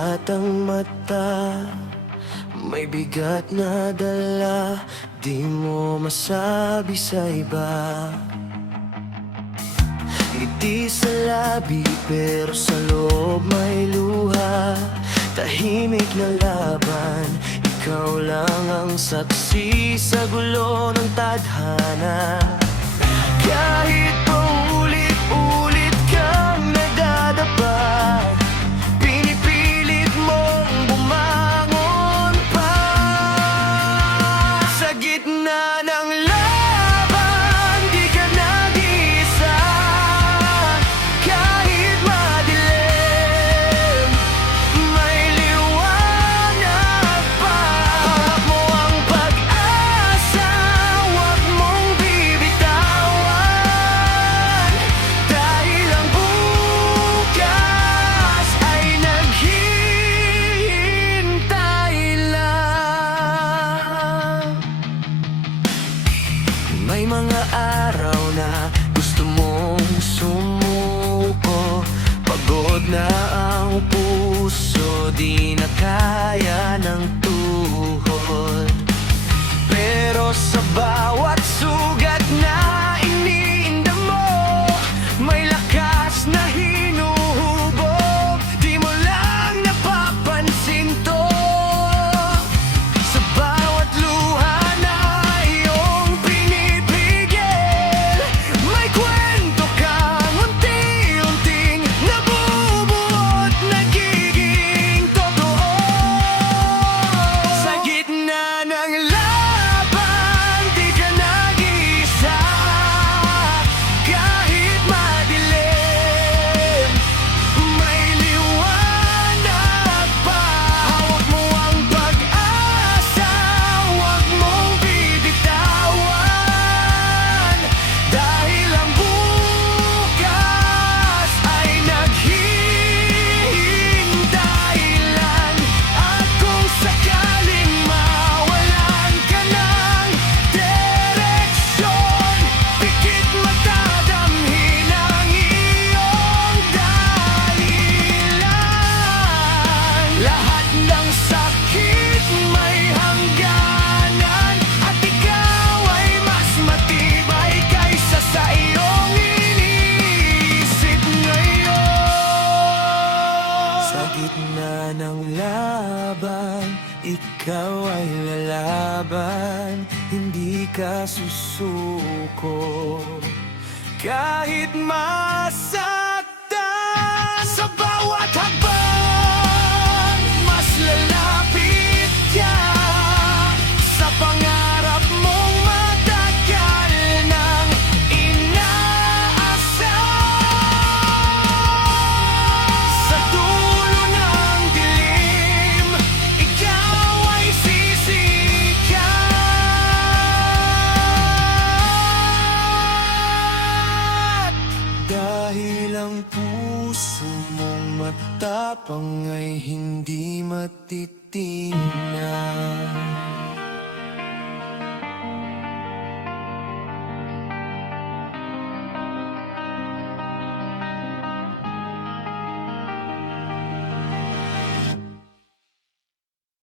Magulat ang mata, may bigat na dala, di mo masabi sa iba. Ngiti sa labi pero sa loob may luha, tahimik na laban, ikaw lang ang saksi sa gulo ng tadhana. Kahit paulit-ulit kang nadadapa, pinipilit mong bumangon pa. Sa gitna ng laban, di ka nag-iisa. Kahit madilim, may liwanag pa. Hawak mo ang pag-asa, huwag mong bibitawan. Dahil ang bukas ay naghihintay lang. May mga araw na gusto mong sumuko, pagod na ang puso, di na kaya ng tuhod. Pero sa bawat sugat na iniinda mo, may lakas na hinuhubog, di mo lang napapansin to. Sa bawat luha na iyong pinipigil, may kwento kang unti-unting nabubuo't nagiging totoo. Sa gitna ng laban, di ka nag-iisa. Kahit madilim, may liwanag pa. Hawak mo ang pag-asa, huwag mong bibitawan. Dahil ang bukas ay naghihintay lang. At kung sakaling mawalan ka ng direksyon, pikit matadamhin ang iyong dahilan. Lahat ng sakit may hangganan, at ikaw ay mas matibay kaysa sa iyong iniisip ngayon. Sa gitna ng laban, ikaw ay lalaban, hindi ka susuko. Kahit masaktan sa bawat hakbang,